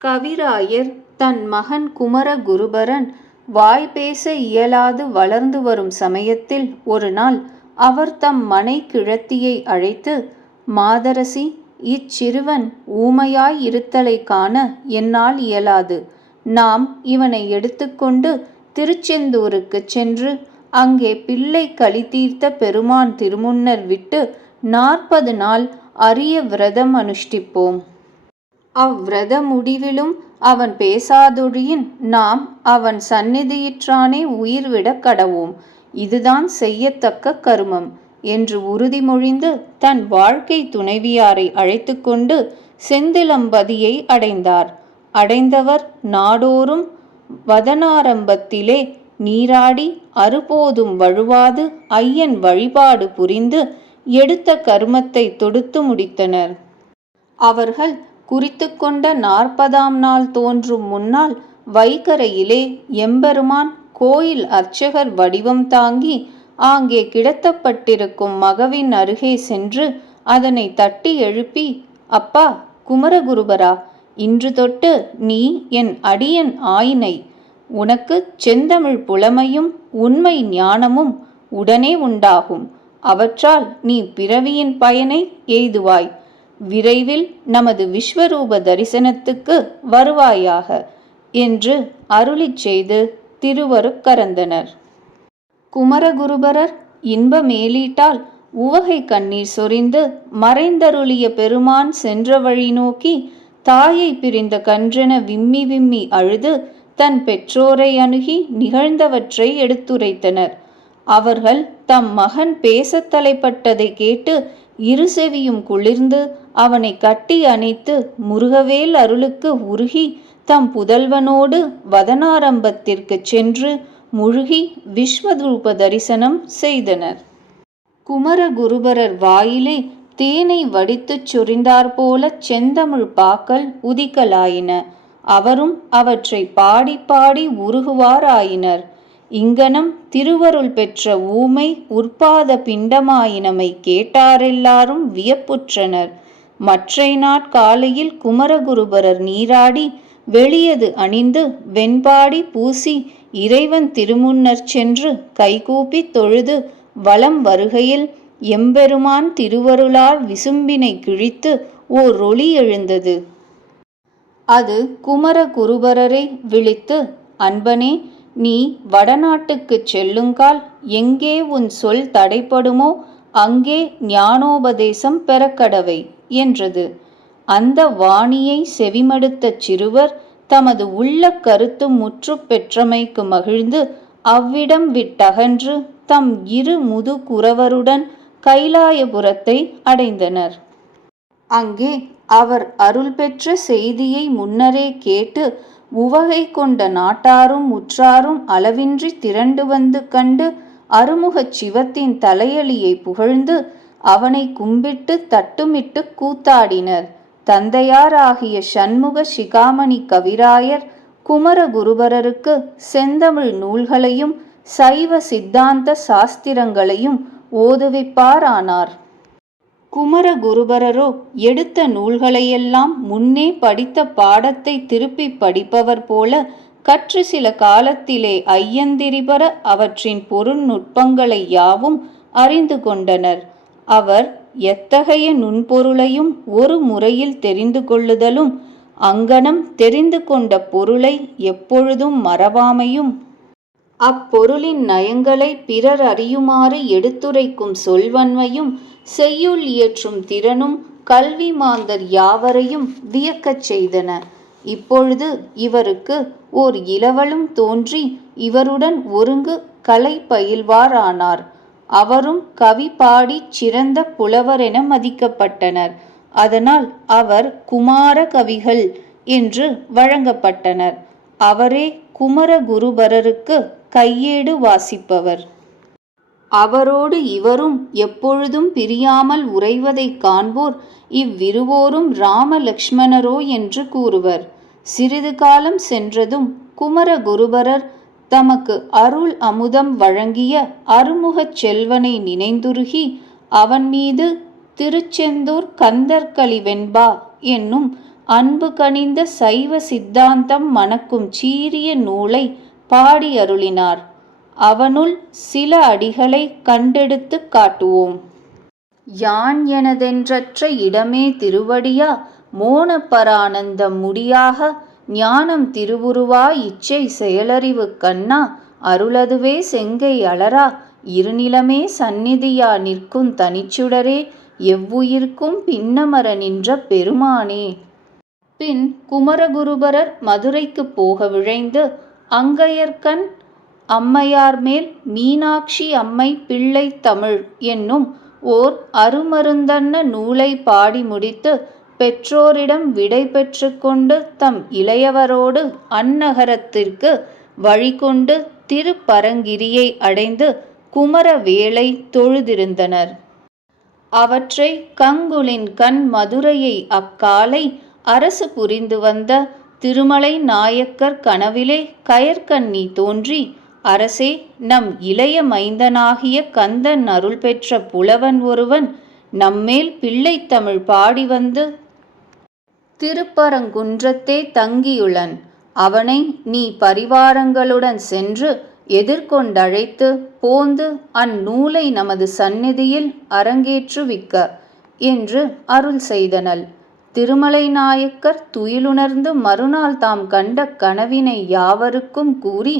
கவிராயர் தன் மகன் குமரகுருபரன் வாய் பேச இயலாது வளர்ந்து வரும் சமயத்தில் ஒரு நாள் அவர் தம் மனை கிழத்தியை அழைத்து, மாதரசி, இச்சிறுவன் ஊமையாய் இருத்தலைக் காண என்னால் இயலாது. நாம் இவனை எடுத்துக்கொண்டு திருச்செந்தூருக்குச் சென்று அங்கே பிள்ளை களி தீர்த்த பெருமான் திருமுன்னர் விட்டு 40 நாள் அரிய விரதம் அனுஷ்டிப்போம். அவ்விரத முடிவிலும் அவன் பேசாதொழியின் நாம் அவன் சந்நிதியிற்றானே உயிர் விடக் கடவோம். இதுதான் செய்யத்தக்க கருமம் என்று உறுதிமொழிந்து தன் வாழ்க்கை துணைவியாரை அழைத்து கொண்டு செந்திலம்பதியை அடைந்தார். அடைந்தவர் நாடோறும் வதனாரம்பத்திலே நீராடி அறுபோதும் வழுவாது ஐயன் வழிபாடு புரிந்து எடுத்த கருமத்தை தொடுத்து முடித்தனர். அவர்கள் குறித்து கொண்ட 40ஆம் நாள் தோன்றும் முன்னால் வைகரையிலே எம்பெருமான் கோயில் அர்ச்சகர் வடிவம் தாங்கி ஆங்கே கிடத்தப்பட்டிருக்கும் மகவின் அருகே சென்று அதனை தட்டி எழுப்பி, அப்பா குமரகுருபரா, இன்று தொட்டு நீ என் அடியன் ஆயினை. உனக்குச் செந்தமிழ் புலமையும் உண்மை ஞானமும் உடனே உண்டாகும். அவற்றால் நீ பிறவியின் பயனை எய்துவாய். விரைவில் நமது விஸ்வரூப தரிசனத்துக்கு வருவாயாக என்று அருளிச் செய்து திருவருட்கரந்தனர். குமரகுருபரர் இன்ப மேலீட்டால் உவகை கண்ணீர் சொரிந்து மறைந்தருளிய பெருமான் சென்ற வழி நோக்கி தாயை பிரிந்த கன்றென விம்மி விம்மி அழுது தன் பெற்றோரை அணுகி நிகழ்ந்தவற்றை எடுத்துரைத்தனர். அவர்கள் தம் மகன் பேசத் தலைப்பட்டதை கேட்டு இருசெவியும் குளிர்ந்து அவனை கட்டி அணைத்து முருகவேல் அருளுக்கு உருகி தம் புதல்வனோடு வதனாரம்பத்திற்குச் சென்று முழுகி விஸ்வரூப தரிசனம் செய்தனர். குமரகுருபரர் வாயிலே தேனை வடித்துச் சொரிந்தாற்போலச் செந்தமிழ் பாக்கள் உதிக்கலாயின. அவரும் அவற்றை பாடி பாடி உருகுவாராயினர். இங்கனம் திருவருள் பெற்ற ஊமை உற்பாத பிண்டமாயினமை கேட்டாரெல்லாரும் வியப்புற்றனர். மற்றை நாட்காலையில் குமரகுருபரர் நீராடி வெளியது அணிந்து வெண்பாடி பூசி இறைவன் திருமுன்னர் சென்று கைகூப்பி தொழுது வலம் வருகையில் எம்பெருமான் திருவருளால் விசும்பினை கிழித்து ஓர் ஒளி எழுந்தது. அது குமரகுருபரரை விழித்து, அன்பனே, நீ வடநாட்டுக்குச் செல்லுங்கால் எங்கே உன் சொல் தடைப்படுமோ அங்கே ஞானோபதேசம் பெறக்கடவை என்றது. அந்த வாணியை செவிமடுத்த சிறுவர் தமது உள்ள கருத்து முற்று பெற்றமைக்கு மகிழ்ந்து அவ்விடம் விட்டகன்று தம் இரு முதுகுரவருடன் கைலாயபுரத்தை அடைந்தனர். அங்கே அவர் அருள் பெற்ற செய்தியை முன்னரே கேட்டு உவகை கொண்ட நாட்டாரும் உற்றாரும் அளவின்றி திரண்டு வந்து கண்டு அருமுகச் சிவத்தின் தலையளியை புகழ்ந்து அவனை கும்பிட்டு தட்டுமிட்டு கூத்தாடினர். தந்தையாராகிய சண்முக சிகாமணி கவிராயர் குமரகுருபரருக்கு செந்தமிழ் நூல்களையும் சைவ சித்தாந்த சாஸ்திரங்களையும் ஓதுவிப்பாரானார். குமரகுருபரரோ எடுத்த நூல்களையெல்லாம் முன்னே படித்த பாடத்தை திருப்பி படிப்பவர் போல கற்று சில காலத்திலே ஐயந்திரிபர அவற்றின் பொருள் நுட்பங்களை யாவும் அறிந்து கொண்டனர். அவர் எத்தகைய நுண்பொருளையும் ஒரு முறையில் தெரிந்து கொள்ளுதலும் அங்கனம் தெரிந்து கொண்ட பொருளை எப்பொழுதும் மறவாமையும் அப்பொருளின் நயங்களை பிறர் அறியுமாறு எடுத்துரைக்கும் சொல்வன்மையும் செய்யுள் இயற்றும் திறனும் கல்வி மாந்தர் யாவரையும் வியக்கச் செய்தன. இப்பொழுது இவருக்கு ஓர் இளவலும் தோன்றி இவருடன் ஒருங்கு கலை பயில்வாரானார். அவரும் கவி பாடிச் சிறந்த புலவரென மதிக்கப்பட்டனர். அதனால் அவர் குமார கவிகள் என்று வழங்கப்பட்டனர். அவரே குமரகுருபரருக்கு கையேடு வாசிப்பவர். அவரோடு இவரும் எப்பொழுதும் பிரியாமல் உறைவதைக் காண்போர் இவ்விருவோரும் ராம லக்ஷ்மணரோ என்று கூறுவர். சிறிது காலம் சென்றதும் குமரகுருபரர் தமக்கு அருள் அமுதம் வழங்கிய அருமுகச் செல்வனை நினைந்துருகி அவன் மீது திருச்செந்தூர் கந்தர்கலி வெண்பா என்னும் அன்பு கனிந்த சைவ சித்தாந்தம் மணக்கும் சீரிய நூலை பாடி அருளினார். அவனுள் சில அடிகளை கண்டெடுத்துக் காட்டுவோம். யான் எனதென்றற்ற இடமே திருவடியா மோனப்பரானந்தம் முடியாக ஞானம் திருவுருவா இச்சை செயலறிவு கண்ணா அருளதுவே செங்கை அலரா இருநிலமே சந்நிதியா நிற்கும் தனிச்சுடரே எவ்வுயிர்க்கும் பின்னமர நின்ற பெருமானே. பின் குமரகுருபரர் மதுரைக்குப் போக விழைந்து அங்கையர்கண் அம்மையார் மேல் மீனாட்சி அம்மை பிள்ளை தமிழ் என்னும் ஓர் அருமருந்தன்ன நூலை பாடி முடித்து பெற்றோரிடம் விடை பெற்று கொண்டு தம் இளையவரோடு அந்நகரத்திற்கு வழிகொண்டு திருப்பரங்கிரியை அடைந்து குமரவேளை தொழுதிருந்தனர். அவற்றை கங்குலின் கண் மதுரையை அக்காலை அரசு புரிந்து வந்த திருமலை நாயக்கர் கனவிலே கயற்கண்ணி தோன்றி, அரசே, நம் இளைய மைந்தனாகிய கந்தன் அருள் பெற்ற புலவன் ஒருவன் நம்மேல் பிள்ளைத்தமிழ் பாடி வந்து திருப்பரங்குன்றத்தே தங்கியுள்ளன். அவனை நீ பரிவாரங்களுடன் சென்று எதிர்கொண்டழைத்து போந்து அந்நூலை நமது சந்நிதியில் அரங்கேற்றுவிக்க என்று அருள் செய்தனள். திருமலை நாயக்கர் துயிலுணர்ந்து மறுநாள் தாம் கண்ட கனவினை யாவருக்கும் கூறி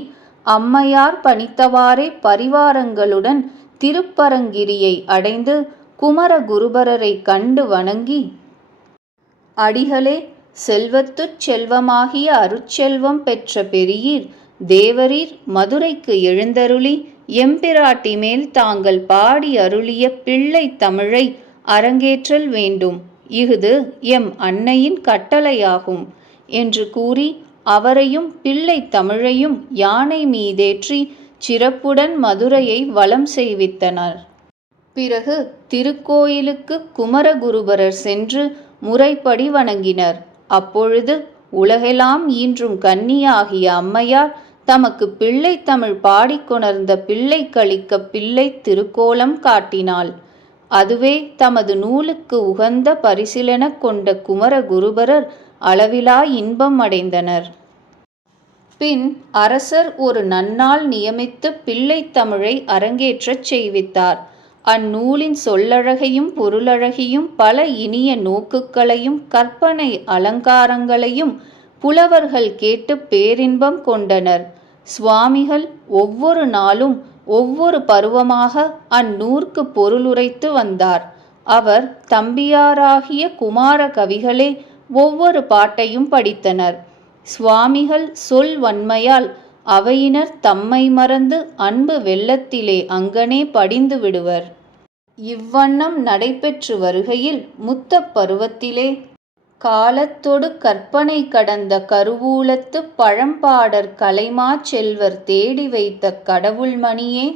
அம்மையார் பணித்தவாறே பரிவாரங்களுடன் திருப்பரங்கிரியை அடைந்து குமரகுருபரரை கண்டு வணங்கி, அடிகளே, செல்வத்துச் செல்வமாகிய அருட்செல்வம் பெற்ற பெரியீர் தேவரீர் மதுரைக்கு எழுந்தருளி எம்பிராட்டி மேல் தாங்கள் பாடி அருளிய பிள்ளை தமிழை அரங்கேற்றல் வேண்டும். இஃது எம் அன்னையின் கட்டளையாகும் என்று கூறி அவரையும் பிள்ளை தமிழையும் யானை மீதேற்றி சிறப்புடன் மதுரையை வலம் செய்வித்தனர். பிறகு திருக்கோயிலுக்கு குமரகுருபரர் சென்று முறைப்படி வணங்கினர். அப்பொழுது உலகெல்லாம் ஈன்றும் கன்னியாகிய அம்மையார் தமக்கு பிள்ளை தமிழ் பாடிக்கொணர்ந்த பிள்ளை கழிக்க பிள்ளை திருக்கோலம் காட்டினாள். அதுவே தமது நூலுக்கு உகந்த பரிசிலெனக் கொண்ட குமரகுருபரர் அளவிலா இன்பம் அடைந்தனர். பின் அரசர் ஒரு நன்னாள் நியமித்து பிள்ளை தமிழை அரங்கேற்றச் செய்வித்தார். அந்நூலின் சொல்லழகையும் பொருளழகையும் பல இனிய நோக்குகளையும் கற்பனை அலங்காரங்களையும் புலவர்கள் கேட்டு பேரின்பம் கொண்டனர். சுவாமிகள் ஒவ்வொரு நாளும் ஒவ்வொரு பருவமாக அந்நூற்கு பொருளுரைத்து வந்தார். அவர் தம்பியாராகிய குமார கவிகளே ஒவ்வொரு பாட்டையும் படித்தனர். சுவாமிகள் சொல் வன்மையால் அவையினர் தம்மை மறந்து அன்பு வெள்ளத்திலே அங்கனே படிந்து விடுவர். இவ்வண்ணம் நடைபெற்று வருகையில் முத்தப் பருவத்திலே காலத்தொடு கற்பனை கடந்த கருவூலத்து பழம்பாடற் கலைமாச் செல்வர் தேடி வைத்த கடவுள் மணியே,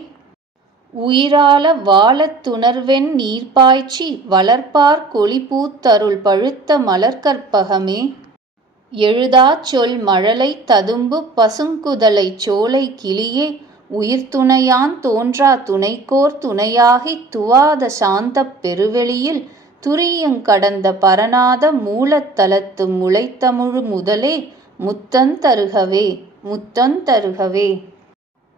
உயிரால வாழத் துணர்வென் நீர்ப்பாய்ச்சி வளர்ப்பார் கொளிபூத்தருள் பழுத்த மலர்கற்பகமே, எழுதாச் சொல் மழலை ததும்பு பசுங்குதலைச் சோலை கிளியே, உயிர்த்துணையான் தோன்றா துணைக்கோர் துணையாகித் துவாத சாந்தப் பெருவெளியில் துரியங்கடந்த பரநாத மூலத்தலத்து முளைத்தமுழு முதலே, முத்தந் தருகவே முத்தந் தருகவே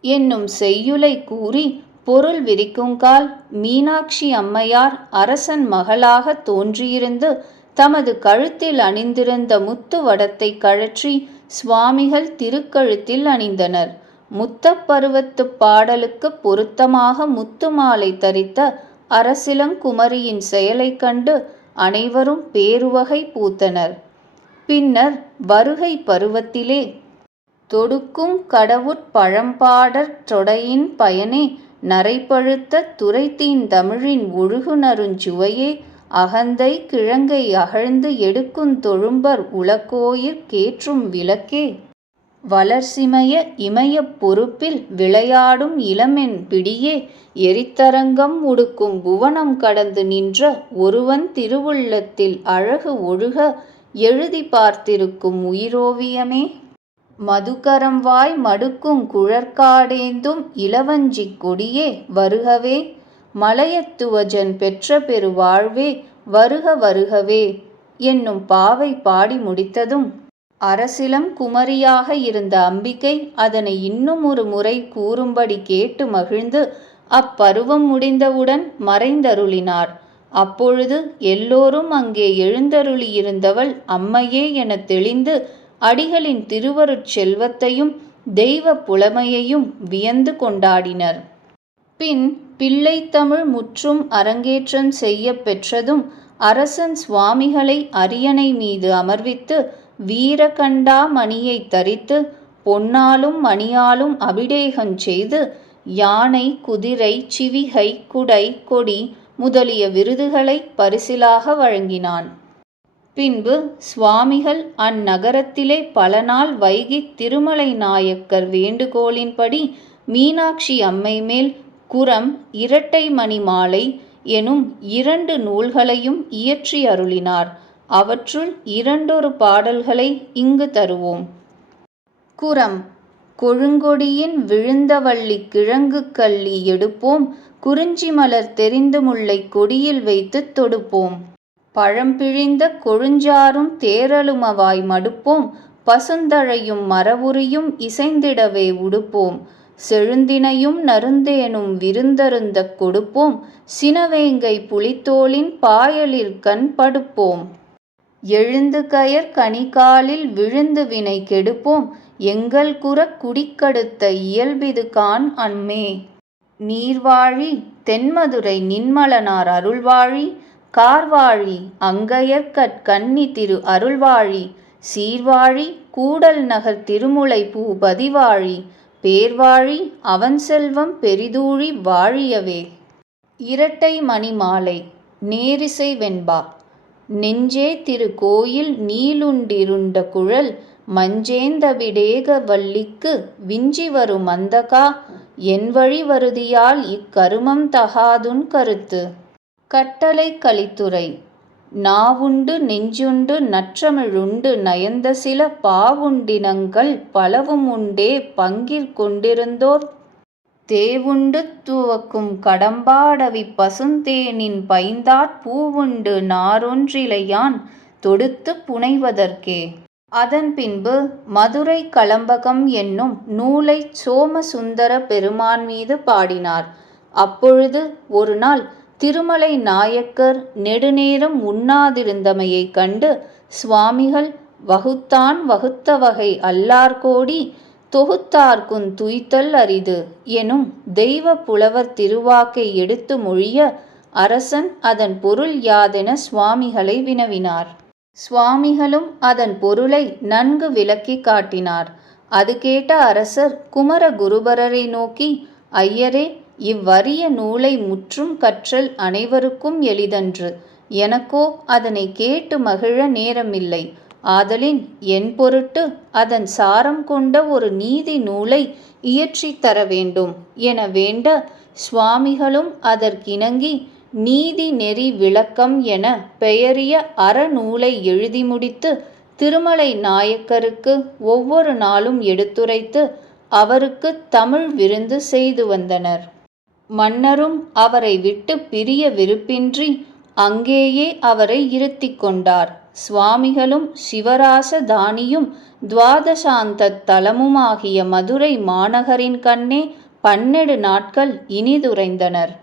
என்னும் செய்யுளை கூறி பொருள் விரிக்குங்கால் மீனாட்சி அம்மையார் அரசன் மகளாக தோன்றியிருந்து தமது கழுத்தில் அணிந்திருந்த முத்து வடத்தை கழற்றி சுவாமிகள் திருக்கழுத்தில் அணிந்தனர். முத்தப் பருவத்துப் பாடலுக்கு பொருத்தமாக முத்து மாலை தரித்த அரசிலங்குமரியின் செயலைக் கண்டு அனைவரும் பேருவகை பூத்தனர். பின்னர் வருகை பருவத்திலே தொடுக்கும் கடவுட் பழம்பாடற் தொடையின் பயனே, நரைபழுத்த துரைத்தீன் தமிழின் ஒழுகுநருஞ் சுவையே, அகந்தை கிழங்கை அகழ்ந்து எடுக்குந் தொழும்பர் உலகோயிற் கேற்றும் விளக்கே, வளர்சிமைய இமயப் பொருப்பில் விளையாடும் இளமென் பிடியே, எரித்தரங்கம் உடுக்கும் புவனம் கடந்து நின்ற ஒருவன் திருவுள்ளத்தில் அழகு ஒழுக எழுதி பார்த்திருக்கும் உயிரோவியமே, மதுகரம் வாய் மடுக்குங் குழற்காடேந்தும் இளவஞ்சிக் கொடியே, வருகவே, மலையத்துவஜன் பெற்ற பெரு வாழ்வே, வருக வருகவே, என்னும் பாவை பாடி முடித்ததும் அரசிலம் குமரியாக இருந்த அம்பிகை அதனை இன்னும் ஒரு முறை கூறும்படி கேட்டு மகிழ்ந்து அப்பருவம் முடிந்தவுடன் மறைந்தருளினார். அப்பொழுது எல்லோரும் அங்கே எழுந்தருளியிருந்தவள் அம்மையே எனத் தெளிந்து அடிகளின் திருவருட் செல்வத்தையும் தெய்வ புலமையையும் வியந்து கொண்டாடினர். பின் பிள்ளைத்தமிழ் முற்றும் அரங்கேற்றம் செய்ய பெற்றதும் அரசன் சுவாமிகளை அரியணை மீது அமர்வித்து வீரகண்டா மணியை தரித்து பொன்னாலும் மணியாலும் அபிடேகம் செய்து யானை, குதிரை, சிவிகை, குடை, கொடி முதலிய விருதுகளை பரிசிலாக வழங்கினான். பின்பு சுவாமிகள் அந்நகரத்திலே பல நாள் வைகித் திருமலை நாயக்கர் வேண்டுகோளின்படி மீனாட்சி அம்மை மேல் குரம், இரட்டை மணி மாலை எனும் 2 நூல்களையும் இயற்றி அருளினார். அவற்றுள் 2 பாடல்களை இங்கு தருவோம். குரம். கொழுங்கொடியின் விழுந்தவள்ளி கிழங்கு கள்ளி எடுப்போம், குறிஞ்சி மலர் தெரிந்து முல்லை கொடியில் வைத்துத் தொடுப்போம். பழம்பிழிந்த கொழுஞ்சாறும் தேரலுமவாய் மடுப்போம், பசுந்தழையும் மரவுரியும் இசைந்திடவே உடுப்போம். செழுந்தினையும் நறுந்தேனும் விருந்தருந்தக் கொடுப்போம், சினவேங்கை புலித்தோலின் பாயலிற் கண் படுப்போம். எழுந்து கயற் கணிகாலில் விழுந்து வினை கெடுப்போம், எங்கள் குறக் குடிக்கடுத்த இயல்பிது காண் அம்மே. நீர்வாழி தென்மதுரை நின்மலனார் அருள்வாழி, கார்வாழி அங்கையர்கட் கன்னி திரு அருள்வாழி, சீர்வாழி கூடல் நகர் திருமுலை பூபதிவாழி, பேர்வாழி அவன் செல்வம் பெரிதூழி வாழியவே. இரட்டை மணி மாலை. நேரிசை வெண்பா. நெஞ்சே திரு கோயில் நீளுண்டிருண்ட குழல், மஞ்சேந்தபிடேக வல்லிக்கு விஞ்சி வரும் அந்தகா, என்வழி வருதியால் இக்கருமம் தகாதுன் கருத்து. கட்டளை கலித்துறை. நாவுண்டு நெஞ்சுண்டு நற்றமிழுண்டு நயந்த சில பாவுண்டினங்கள் பலவும் உண்டே பங்கிற் கொண்டிருந்தோர், தேவுண்டு துவக்கும் கடம்பாடவி பசுந்தேனின் பைந்தாற் பூவுண்டு நாறொன்றிலையான் தொடுத்துப் புனைவதற்கே. அதன் பின்பு மதுரை கலம்பகம் என்னும் நூலைச் சோமசுந்தர பெருமான் மீது பாடினார். அப்பொழுது ஒரு நாள் திருமலை நாயக்கர் நெடுநேரம் உண்ணாதிருந்தமையைக் கண்டு சுவாமிகள் வகுத்தான் வகுத்த வகை அல்லார் கோடி தொகுத்தார்க்குந் துய்த்தல் அரிது எனும் தெய்வ புலவர் திருவாக்கை எடுத்து மொழிய அரசன் அதன் பொருள் யாதென சுவாமிகளை வினவினார். சுவாமிகளும் அதன் பொருளை நன்கு விளக்கி காட்டினார். அது கேட்ட அரசர் குமர குருபரரை நோக்கி, ஐயரே, இவ்வரிய நூலை முற்றும் கற்றல் அனைவருக்கும் எளிதன்று. எனக்கோ அதனை கேட்டு மகிழ நேரமில்லை. ஆதலின் என் பொருட்டு அதன் சாரம் கொண்ட ஒரு நீதி நூலை இயற்றித் தர வேண்டும் என வேண்ட, சுவாமிகளும் அதற்கிணங்கி நீதி நெறி விளக்கம் என பெயரிய அறநூலை எழுதி முடித்து திருமலை நாயக்கருக்கு ஒவ்வொரு நாளும் எடுத்துரைத்து அவருக்கு தமிழ் விருந்து செய்து வந்தனர். மன்னரும் அவரை விட்டு பிரிய விருப்பின்றி அங்கேயே அவரை இருத்திக் கொண்டார். சுவாமிகளும் சிவராச தானியும் துவாதசாந்தத் தலமுமாகிய மதுரை மாநகரின் கண்ணே 12 நாட்கள் இனிதுரைந்தனர்.